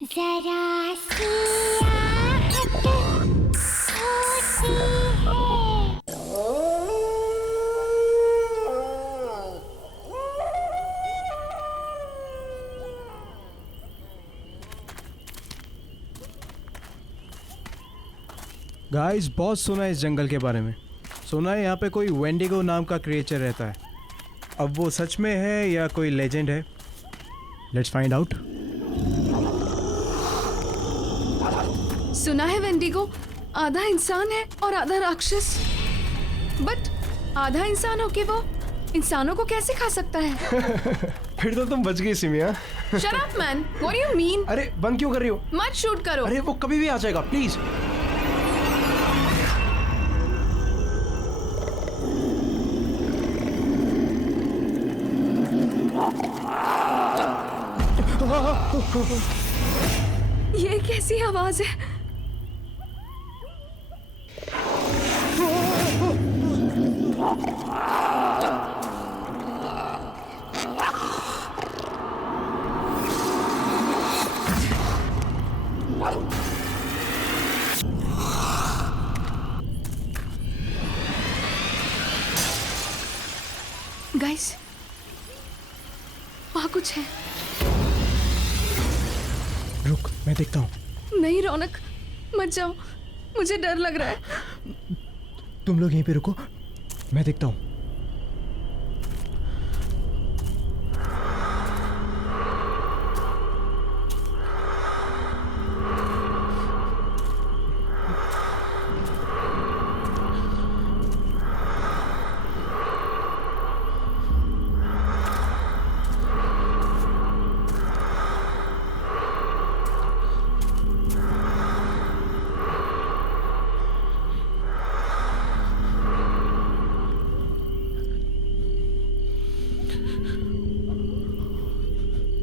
जरा सी आहट होती है। गाइस बहुत सुना है इस जंगल के बारे में। सुना है यहाँ पे कोई वेंडिगो नाम का क्रिएचर रहता है। अब वो सच में है या कोई लेजेंड है? Let's find out. सुना है वेंडिगो आधा इंसान है और आधा राक्षस। बट आधा इंसान होके वो इंसानों को कैसे खा सकता है? फिर तो तुम बच गई सिमिया। Shut up man, what do you mean? अरे बंद क्यों कर रही हो? मत शूट करो। अरे वो कभी भी आ जाएगा, प्लीज। ये कैसी आवाज है? गाइस, वहाँ कुछ है। रुक, मैं देखता हूँ। नहीं रौनक, मत जाओ, मुझे डर लग रहा है। तुम लोग यहीं पे रुको, मैं देखता हूँ।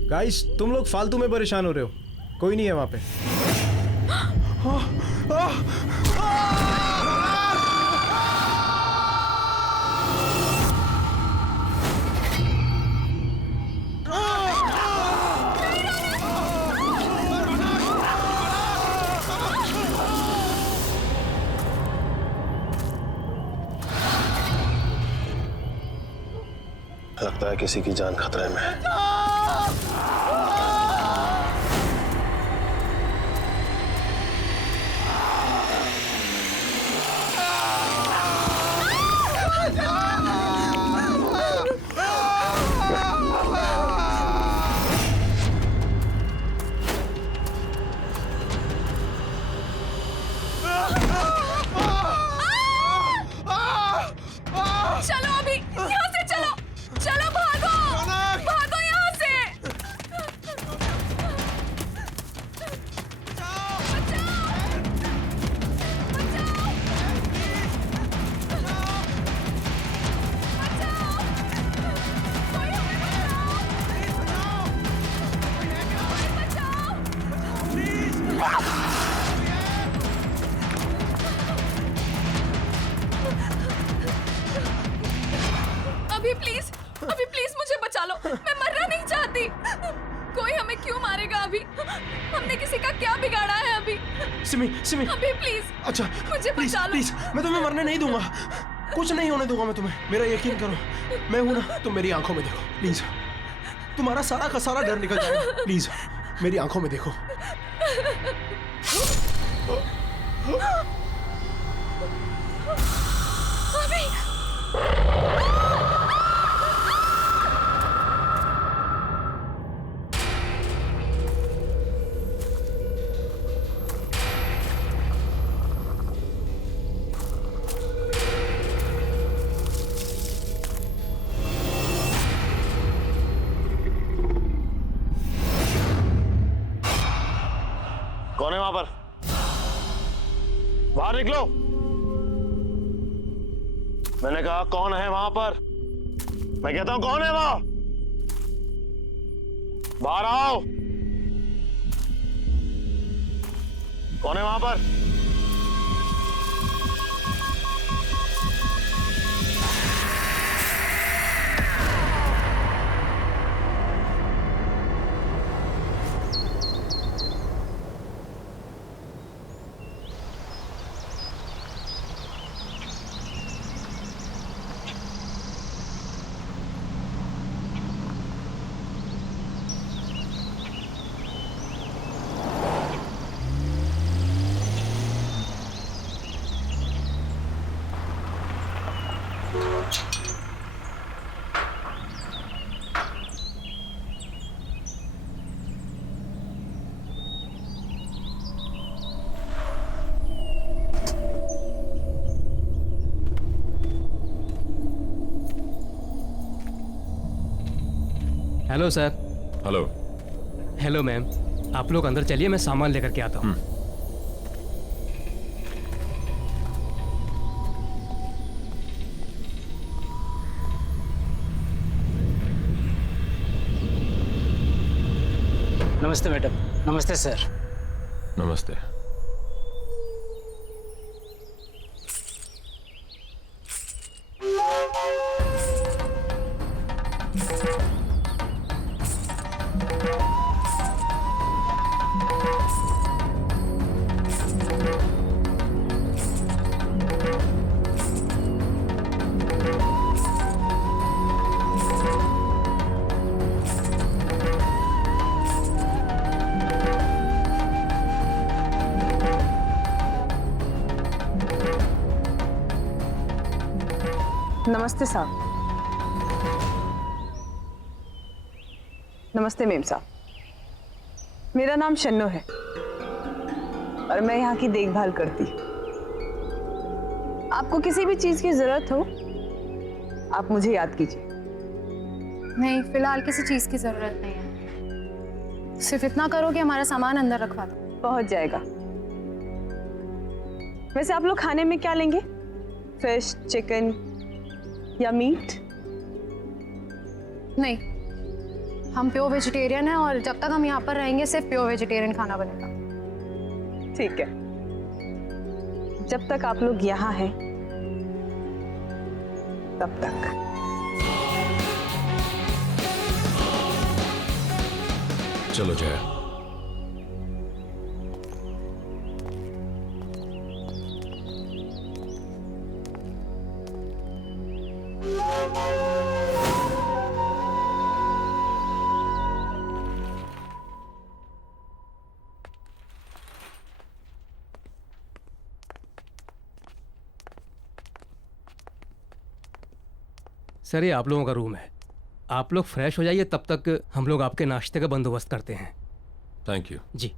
गाइस, तुम लोग फालतू में परेशान हो रहे हो। कोई नहीं है वहां पे। लगता है किसी की जान खतरे में है। चलो अभी यहाँ से चलो, चलो भागो, भागो यहाँ से। अभी प्लीज मुझे बचा लो, मैं मरना नहीं चाहती। कोई हमें क्यों मारेगा अभी? हमने किसी का क्या बिगाड़ा है अभी? सिमी अभी प्लीज, अच्छा मुझे बचा लो। प्लीज, मैं तुम्हें मरने नहीं दूंगा। कुछ नहीं होने दूंगा मैं तुम्हें। मेरा यकीन करो, मैं हूं ना। तुम मेरी आंखों में देखो प्लीज। तुम्हारा सारा का सारा डर निकल जाएगा। प्लीज मेरी आंखों में देखो। अभी कौन है वहां पर? बाहर निकलो। मैंने कहा कौन है वहां पर? मैं कहता हूं कौन है वहां? बाहर आओ। कौन है वहां पर? Hello sir. Hello. Hello ma'am, आप लोग अंदर चलिए, मैं सामान लेकर के आता हूँ। नमस्ते मैडम। नमस्ते सर। नमस्ते। नमस्ते साहब। नमस्ते मेम साहब, मेरा नाम शन्नो है और मैं यहाँ की देखभाल करती हूँ। आपको किसी भी चीज की जरूरत हो आप मुझे याद कीजिए। नहीं, फिलहाल किसी चीज की जरूरत नहीं है। सिर्फ इतना करो कि हमारा सामान अंदर रखवा दो। पहुंच जाएगा। वैसे आप लोग खाने में क्या लेंगे? फिश, चिकन या मीट? नहीं, हम प्योर वेजिटेरियन हैं और जब तक हम यहाँ पर रहेंगे सिर्फ प्योर वेजिटेरियन खाना बनेगा। ठीक है, जब तक आप लोग यहाँ हैं तब तक। चलो जया। सर ये आप लोगों का रूम है, आप लोग फ्रेश हो जाइए, तब तक हम लोग आपके नाश्ते का बंदोबस्त करते हैं। Thank you. जी।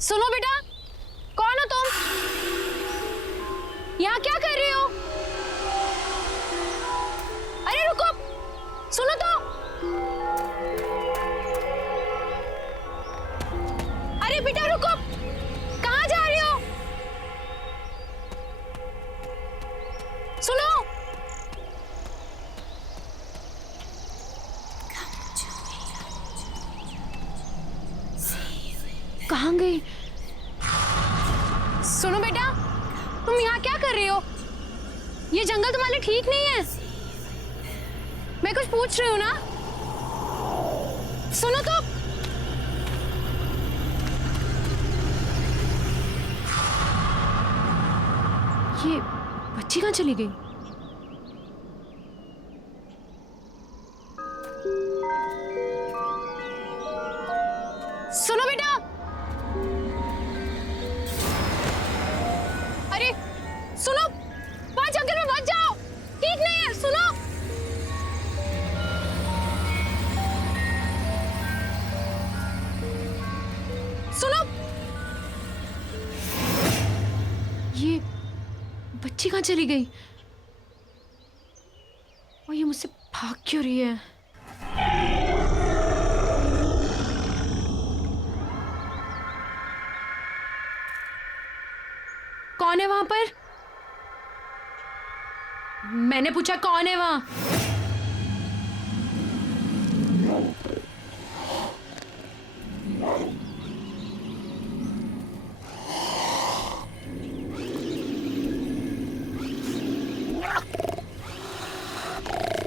सुनो बेटा, कौन हो तुम? यहाँ क्या कर रही हो? अरे रुको, सुनो तो। अरे बेटा रुको, कहाँ जा रही हो? सुनो। कहाँ गई? सुनो बेटा, तुम यहाँ क्या कर रही हो? ये जंगल तुम्हारे लिए ठीक नहीं है। मैं कुछ पूछ रही हूँ ना, सुनो तो। ये बच्ची कहाँ चली गई? सुनो बेटा। अरे सुनो, वहां जंगल में मत जाओ, ठीक नहीं है। सुनो। सुनो। ये बच्ची कहाँ चली गई? और ये मुझसे भाग क्यों रही है? कौन है वहां पर? मैंने पूछा कौन है वहां?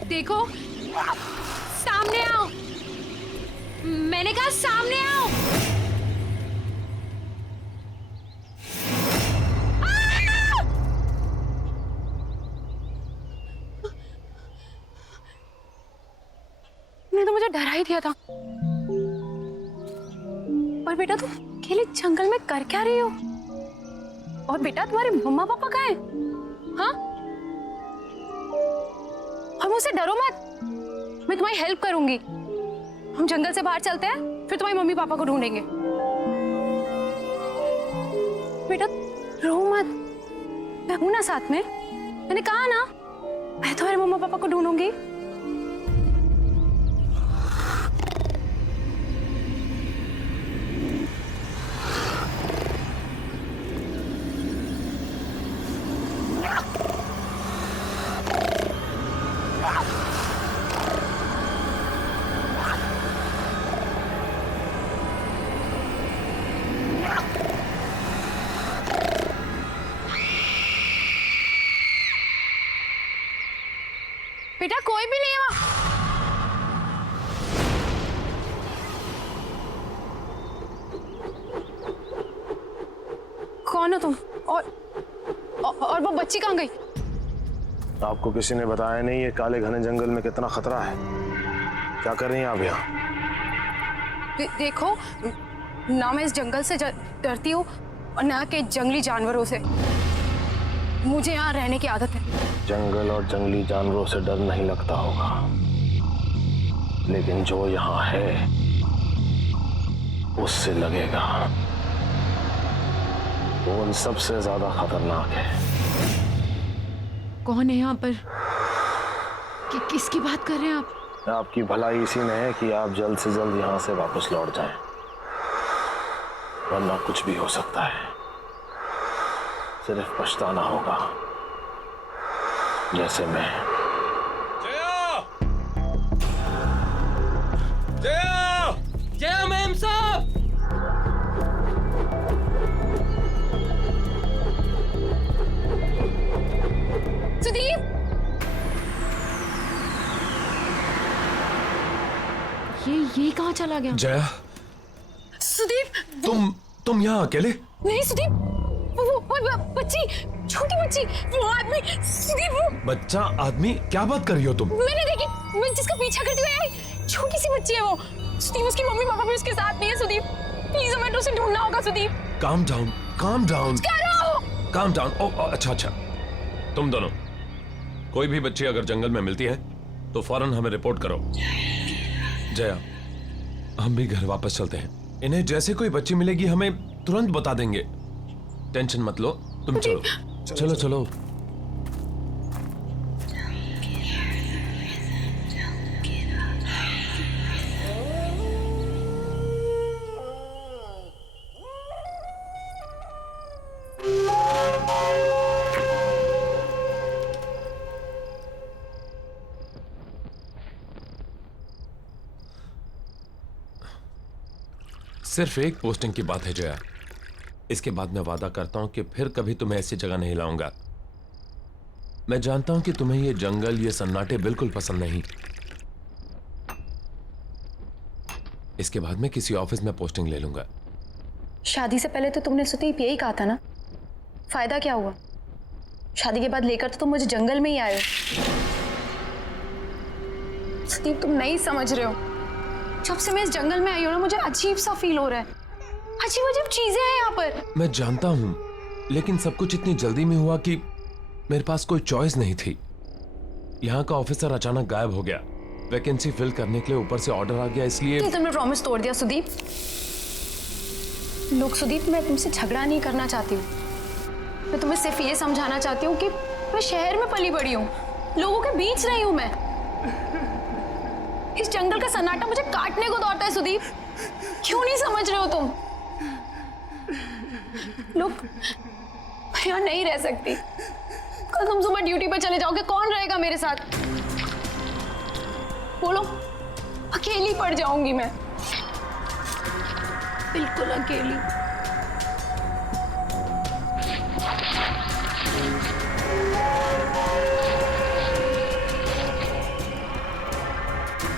देखो, सामने आओ। मैंने कहा सामने आओ। तो मुझे डरा ही दिया था। और बेटा तुम अकेले जंगल में कर क्या रही हो? और बेटा तुम्हारे मम्मा पापा कहाँ हैं? हाँ? और मुझसे डरो मत, मैं तुम्हारी हेल्प करूंगी। हम जंगल से बाहर चलते हैं, फिर तुम्हारी मम्मी पापा को ढूंढेंगे। बेटा रो मत, मैं हूं ना साथ में। मैंने कहा ना, मैं तुम्हारे मम्मा पापा को ढूंढूंगी। बेटा कोई भी नहीं है वहां। कौन हो तुम? और वो बच्ची कहाँ गई? आपको किसी ने बताया नहीं ये काले घने जंगल में कितना खतरा है? क्या कर रही हैं आप यहाँ? देखो ना, मैं इस जंगल से डरती हूँ और ना के जंगली जानवरों से। मुझे यहाँ रहने की आदत है। जंगल और जंगली जानवरों से डर नहीं लगता होगा, लेकिन जो यहाँ है उससे लगेगा। वो उन सबसे ज्यादा खतरनाक है। कौन है यहाँ पर? किसकी बात कर रहे हैं आप? आपकी भलाई इसी में है कि आप जल्द से जल्द यहाँ से वापस लौट जाएं, वरना कुछ भी हो सकता है। सिर्फ पछताना होगा, जैसे मैं। जया मैम साहब! सुदीप! ये कहाँ चला गया? जया, सुदीप! तुम यहाँ अकेले? नहीं सुदीप, वो बच्ची, छोटी बच्ची, वो आदमी, सुदीप वो। बच्चा आदमी? क्या बात कर रही हो तुम? मैंने देखी, मैं जिसका पीछा करती हुई आई, छोटी सी बच्ची है वो। सुदीप उसकी मम्मी पापा भी उसके साथ नहीं है। सुदीप प्लीज हमें उसे ढूंढना होगा। Sudeep calm down, calm down, क्या रहा हो? Calm down. ओ अच्छा अच्छा, तुम दोनों कोई भी बच्ची अगर जंगल में मिलती है तो फौरन हमें रिपोर्ट करो। जया, हम भी घर वापस चलते हैं। इन्हें जैसे कोई बच्ची मिलेगी हमें तुरंत बता देंगे। टेंशन मत लो, तुम चलो चलो चलो। सिर्फ एक पोस्टिंग की बात है जया, इसके बाद मैं वादा करता हूं कि फिर कभी तुम्हें ऐसी जगह नहीं लाऊंगा। मैं जानता हूं कि तुम्हें ये जंगल, ये सन्नाटे बिल्कुल पसंद नहीं। इसके बाद मैं किसी ऑफिस में पोस्टिंग ले लूंगा। शादी से पहले तो तुमने सुदीप यही कहा था ना, फायदा क्या हुआ? शादी के बाद लेकर तो तुम मुझे जंगल में ही आए हो। सुदीप तुम नहीं समझ रहे हो, जब से मैं इस जंगल में आई हूं ना, मुझे अजीब सा फील हो रहा है। अजीब अजीब चीजें हैं यहाँ पर। मैं जानता हूं, लेकिन सब कुछ इतनी जल्दी में हुआ कि मेरे पास कोई चॉइस नहीं थी। यहाँ का ऑफिसर अचानक गायब हो गया, वैकेंसी फिल करने के लिए ऊपर से ऑर्डर आ गया, इसलिए तुमने प्रॉमिस तोड़ दिया सुदीप। लोग सुदीप, मैं तुमसे झगड़ा नहीं करना चाहती हूँ, मैं तुम्हें सिर्फ ये समझाना चाहती हूँ कि मैं शहर में पली बड़ी हूँ, लोगों के बीच रही हूँ मैं। इस जंगल का सन्नाटा मुझे काटने को दौड़ता है सुदीप, क्यों नहीं समझ रहे हो तुम? लोग मैं यहाँ नहीं रह सकती। कल तुम सुबह ड्यूटी पर चले जाओगे, कौन रहेगा मेरे साथ? बोलो, अकेली पड़ जाऊंगी मैं, बिल्कुल अकेली।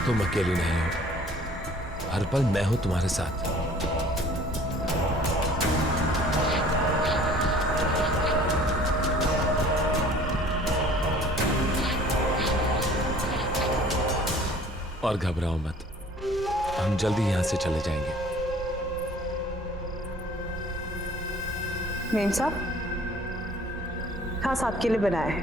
तुम अकेली नहीं हो, हर पल मैं हूं तुम्हारे साथ। और घबराओ मत, हम जल्दी यहां से चले जाएंगे। मेम साहब, खास आपके लिए बनाया है।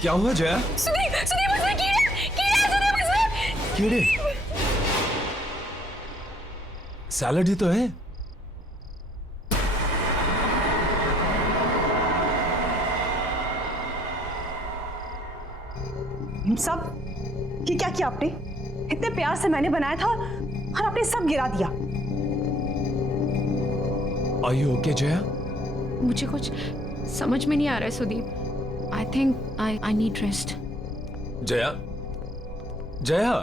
क्या हुआ जया? सुदीप, सुदीप उसमें कीड़े, कीड़े सुदीप उसमें। कीड़े? सैलड ही तो है। मेम साहब, ये क्या किया आपने? इतने प्यार से मैंने बनाया था और आपने सब गिरा दिया। Are you okay, Jaya? मुझे कुछ समझ में नहीं आ रहा है Sudeep. I think I need rest. Jaya, Jaya,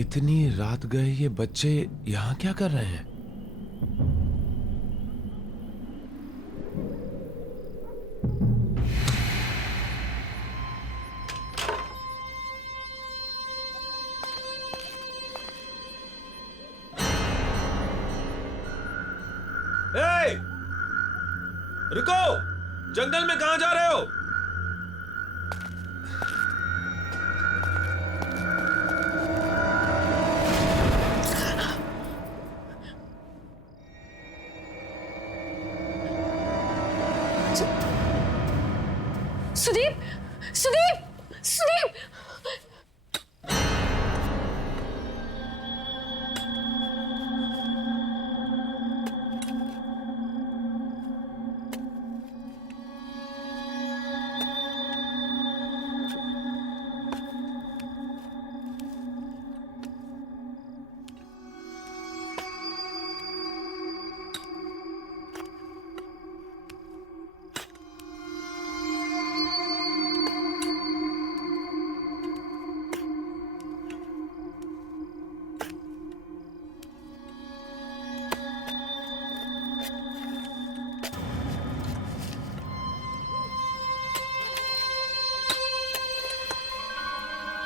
इतनी रात गए ये बच्चे यहां क्या कर रहे हैं? ए! रुको! जंगल में कहां जा रहे हो? सुदीप, सुदीप! सुदीप!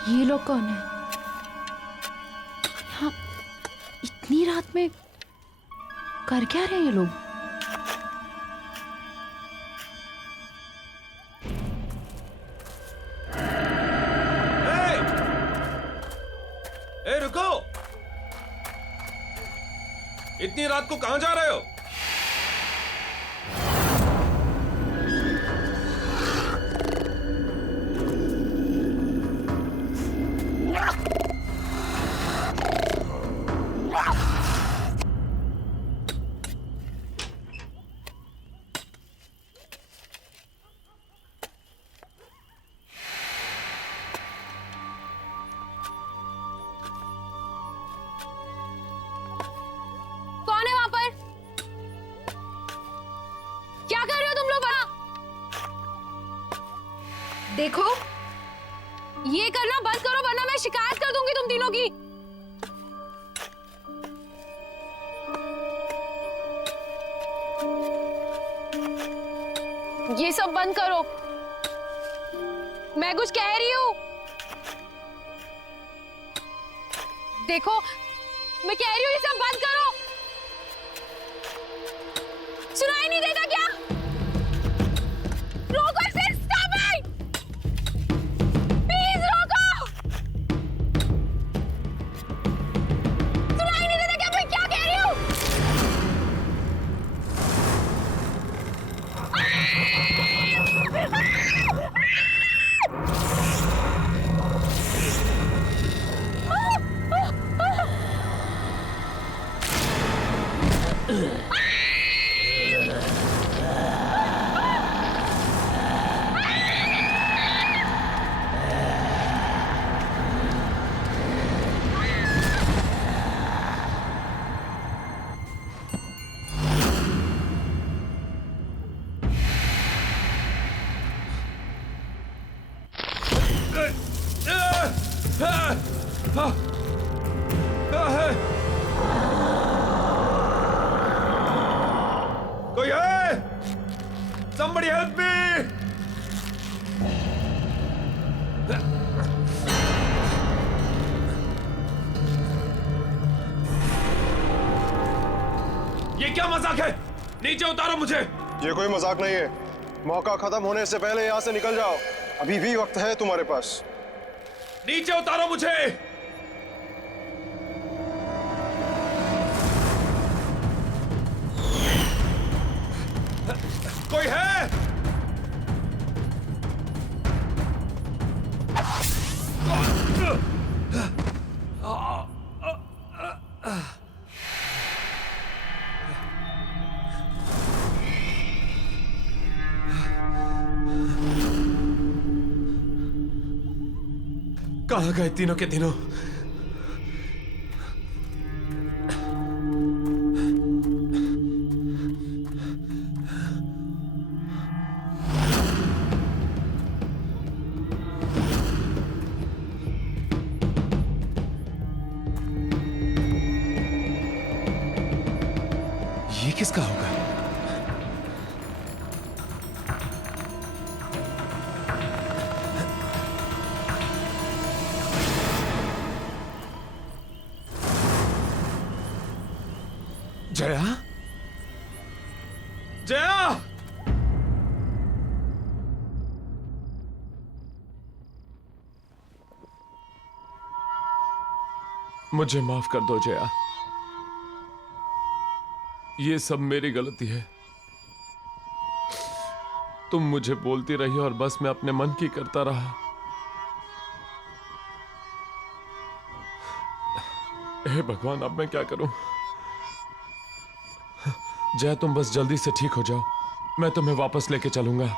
ये लोग कौन है? यहाँ इतनी रात में कर क्या रहे हैं ये लोग? ए रुको! इतनी रात को कहां जा रहे हो? कौन है वहां पर? क्या कर रहे हो तुम लोग वहां? देखो, ये करना बंद करो वरना मैं शिकायत कर दूंगी तुम तीनों की। ये सब बंद करो। मैं कुछ कह रही हूं। देखो, मैं कह रही हूं ये सब बंद करो। सुनाई नहीं देता क्या? रोको इसे, स्टॉप इट! प्लीज रोको! सुनाई नहीं देता क्या मैं क्या कह रही हूं? कोई है? Somebody help me! ये क्या मजाक है? नीचे उतारो मुझे। ये कोई मजाक नहीं है। मौका खत्म होने से पहले यहाँ से निकल जाओ। अभी भी वक्त है तुम्हारे पास। नीचे उतारो मुझे। कोई है? कहाँ गए तीनों के तीनों? ये किसका होगा? जया? जया! मुझे माफ कर दो जया। ये सब मेरी गलती है। तुम मुझे बोलती रही और बस मैं अपने मन की करता रहा। हे भगवान, अब मैं क्या करूं? जया, तुम बस जल्दी से ठीक हो जाओ, मैं तुम्हें वापस लेके चलूंगा।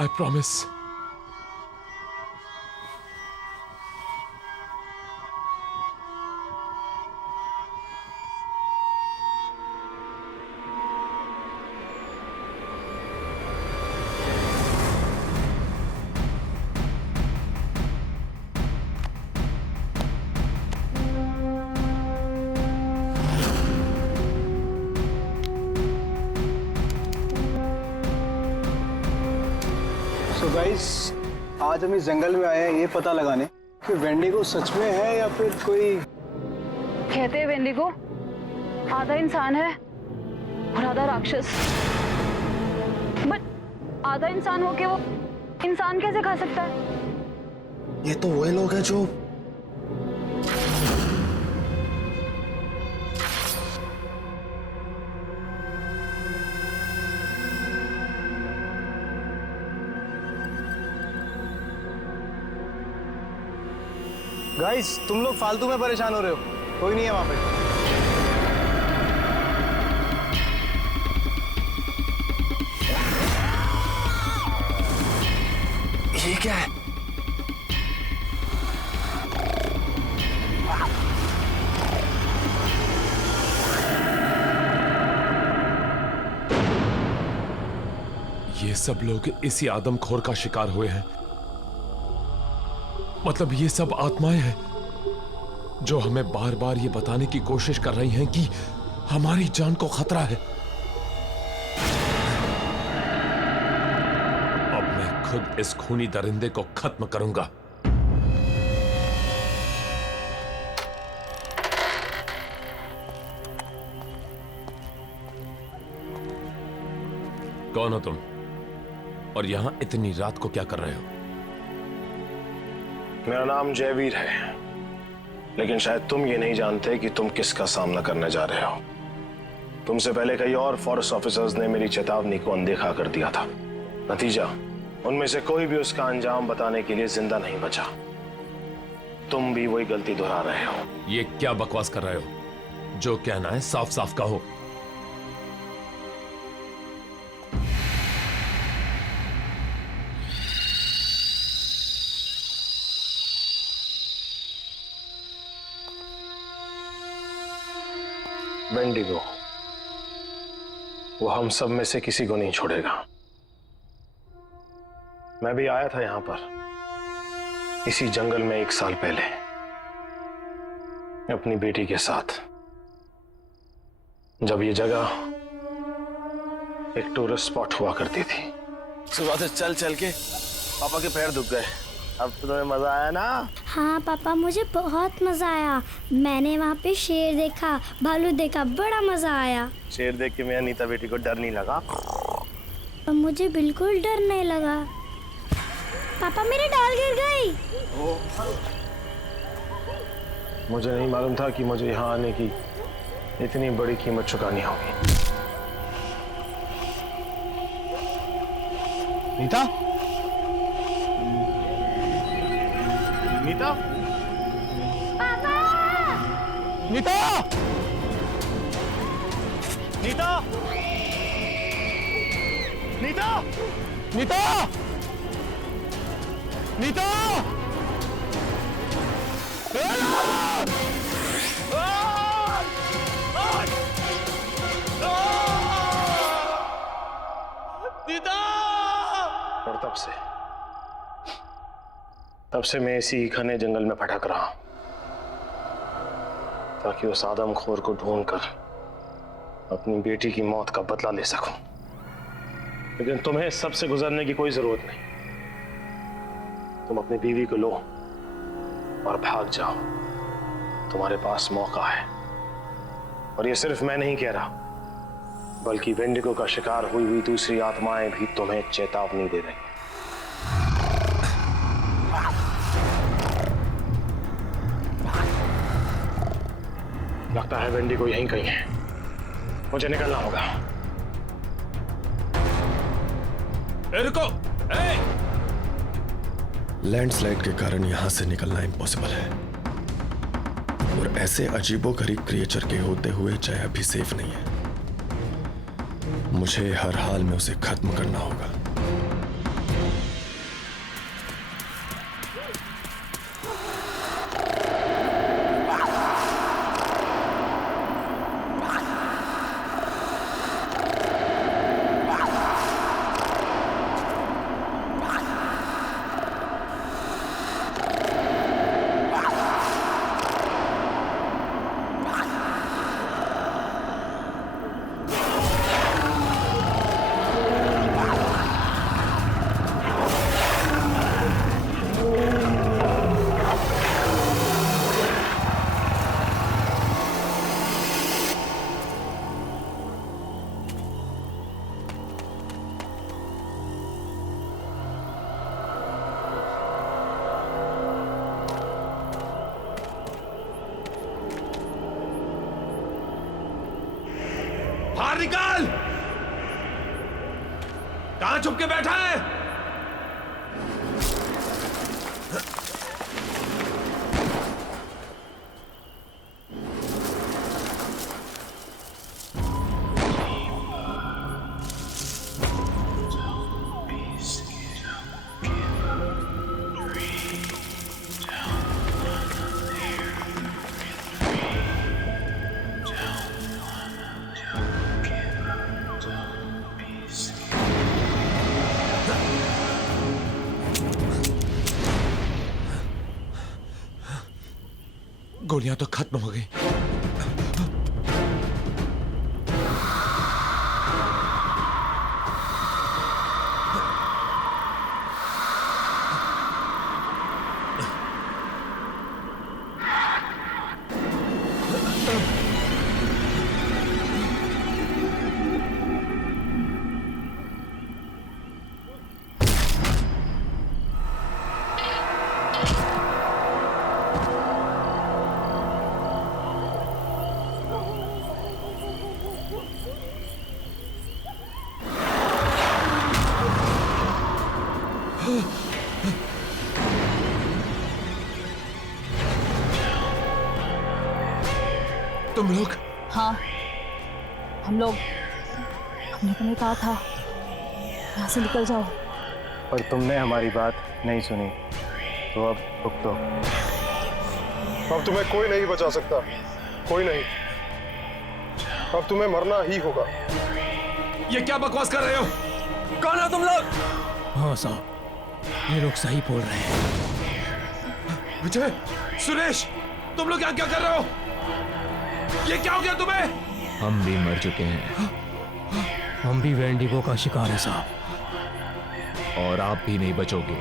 I promise. तो गाइस, आज हम इस जंगल में आए हैं ये पता लगाने कि वेंडिगो सच में है या फिर कोई। कहते हैं वेंडिगो आधा इंसान है और आधा राक्षस। बट आधा इंसान होके वो इंसान कैसे खा सकता है? ये तो वही लोग हैं जो गाइस, तुम लोग फालतू में परेशान हो रहे हो, कोई नहीं है वहां पे। ये क्या है? ये सब लोग इसी आदमखोर का शिकार हुए हैं। मतलब ये सब आत्माएं हैं जो हमें बार बार ये बताने की कोशिश कर रही हैं कि हमारी जान को खतरा है। अब मैं खुद इस खूनी दरिंदे को खत्म करूंगा। कौन हो तुम? और यहां इतनी रात को क्या कर रहे हो? मेरा नाम जयवीर है, लेकिन शायद तुम ये नहीं जानते कि तुम किसका सामना करने जा रहे हो। तुमसे पहले कई और फॉरेस्ट ऑफिसर्स ने मेरी चेतावनी को अनदेखा कर दिया था। नतीजा, उनमें से कोई भी उसका अंजाम बताने के लिए जिंदा नहीं बचा। तुम भी वही गलती दोहरा रहे हो। ये क्या बकवास कर रहे हो? जो कहना है साफ साफ कहो। वेंडिगो, वो हम सब में से किसी को नहीं छोड़ेगा। मैं भी आया था यहां पर इसी जंगल में 1 साल पहले अपनी बेटी के साथ, जब ये जगह एक टूरिस्ट स्पॉट हुआ करती थी। सुबह से चल चल के पापा के पैर दुख गए। अब तो तुम्हें मजा आया ना? हाँ पापा, मुझे बहुत मजा आया। मैंने वहाँ पे शेर देखा, भालू देखा, बड़ा मजा आया। शेर देख के मेरा नीता बेटी को डर नहीं लगा? मुझे बिल्कुल डर नहीं लगा। पापा, मेरी डाल गिर गई। मुझे नहीं मालूम था कि मुझे यहाँ आने की इतनी बड़ी कीमत चुकानी होगी। नीता? नीता? पापा! नीता! नीता! नीता! नीता! नीता! और तब से मैं इसी घने जंगल में भटक रहा हूं, ताकि उस आदमखोर को ढूंढकर अपनी बेटी की मौत का बदला ले सकूं। लेकिन तुम्हें इस सब से गुजरने की कोई जरूरत नहीं। तुम अपनी बीवी को लो और भाग जाओ। तुम्हारे पास मौका है। और ये सिर्फ मैं नहीं कह रहा, बल्कि वेंडिगो का शिकार हुई हुई दूसरी आत्माएं भी तुम्हें चेतावनी दे रही। लगता है वेंडिगो यहीं कहीं है। मुझे निकलना होगा। रुको! लैंडस्लाइड के कारण यहां से निकलना इम्पॉसिबल है। और ऐसे अजीबोगरीब क्रिएचर के होते हुए जया भी सेफ नहीं है। मुझे हर हाल में उसे खत्म करना होगा। बाहर निकाल! कहां छुप के बैठा है? गोलियां तो खत्म हो गई। तुम लोग? हाँ, हम लोग। हमने तुम्हें कहा था यहाँ से निकल जाओ, और तुमने हमारी बात नहीं सुनी, तो अब भुगतो। अब तुम्हें कोई नहीं बचा सकता, कोई नहीं। अब तुम्हें मरना ही होगा। ये क्या बकवास कर रहे हो? कौन हो तुम लोग? हाँ साहब, ये लोग सही बोल रहे हैं। विजय, सुरेश, तुम लोग यहाँ क्या कर रहे हो? ये क्या हो गया तुम्हें? हम भी मर चुके हैं। हम भी वेंडिगो का शिकार है साहब, और आप भी नहीं बचोगे।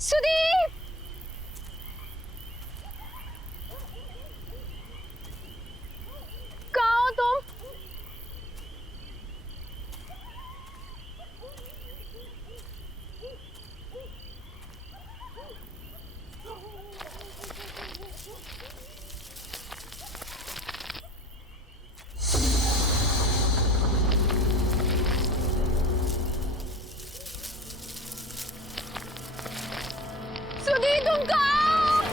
सुदीप! कहाँ हो तुम? सुदीप तुम कहाँ हो?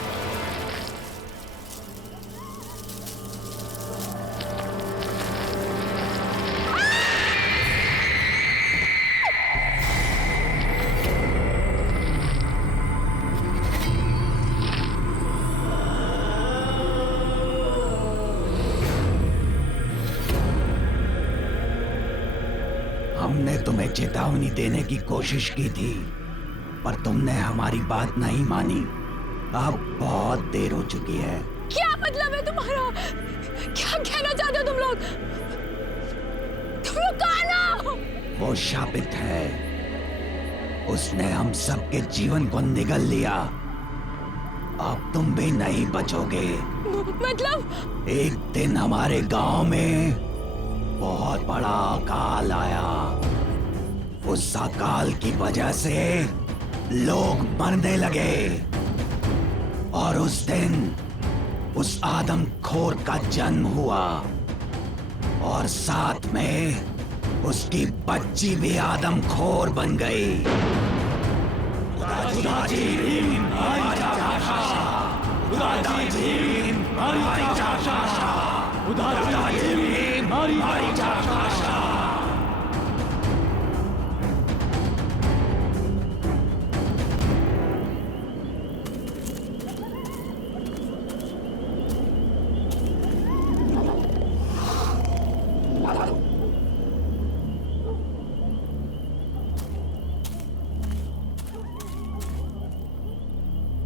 हमने तुम्हें चेतावनी देने की कोशिश की थी, पर तुमने हमारी बात नहीं मानी। अब बहुत देर हो चुकी है। क्या मतलब है तुम्हारा? क्या कहना चाहते हो तुम लोग? तुम लोग कहाँ ना? वो शापित है, उसने हम सबके जीवन को निगल लिया। अब तुम भी नहीं बचोगे। मतलब? एक दिन हमारे गांव में बहुत बड़ा अकाल आया। उस अकाल की वजह से लोग मरने लगे, और उस दिन उस आदमखोर का जन्म हुआ, और साथ में उसकी बच्ची भी आदमखोर बन गई।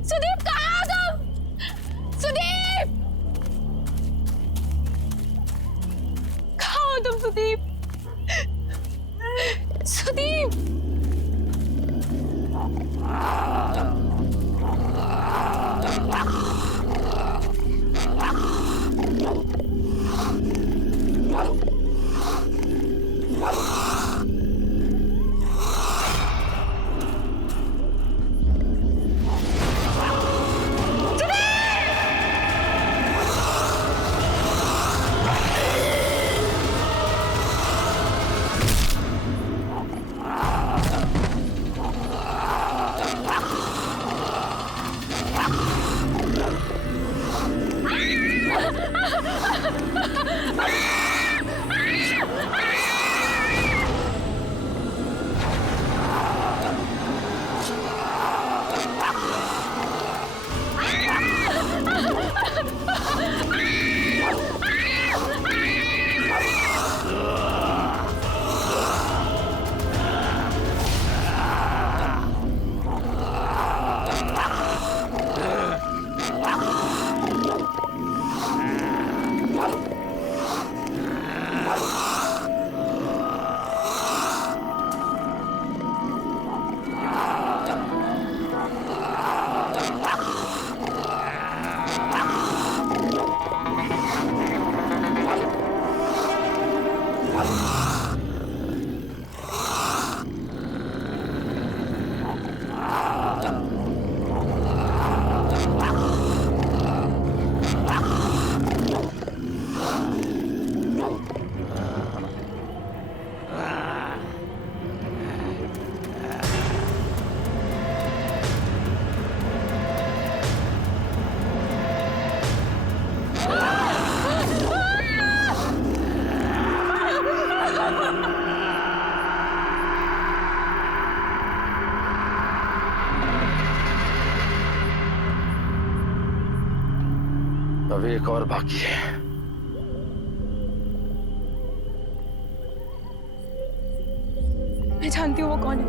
सुदीप कहाँ हो तुम? सुदीप! कहाँ हो तुम सुदीप? सुदीप! अभी एक और बाकी है। मैं जानती हूँ वो कौन है।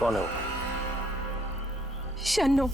कौन है वो? शन्नो।